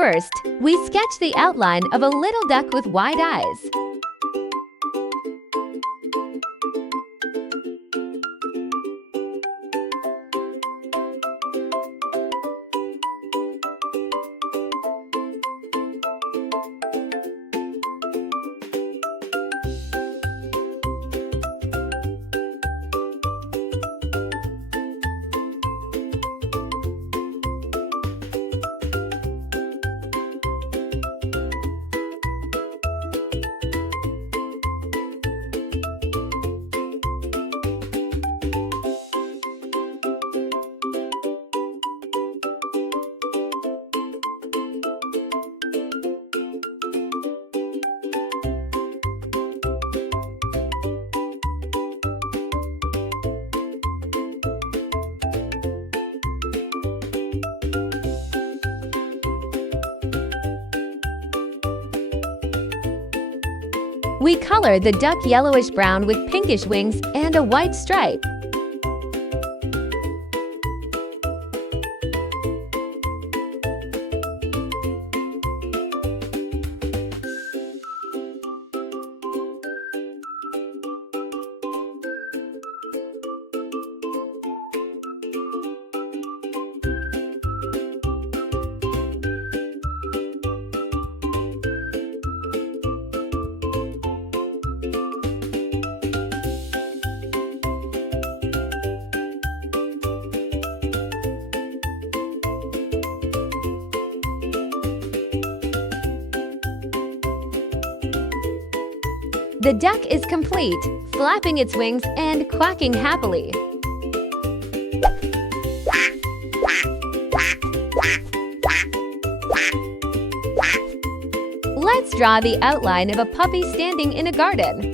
First, we sketch the outline of a little duck with wide eyes. We color the duck yellowish-brown with pinkish wings and a white stripe. The duck is complete, flapping its wings and quacking happily. Let's draw the outline of a puppy standing in a garden.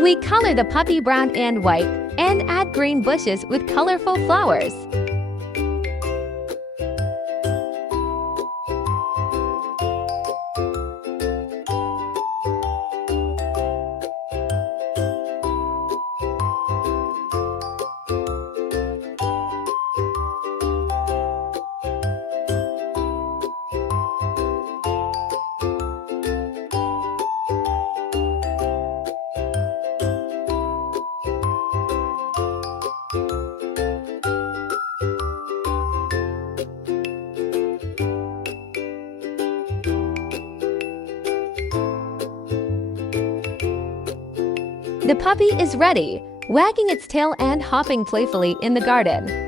We color the puppy brown and white and add green bushes with colorful flowers. The puppy is ready, wagging its tail and hopping playfully in the garden.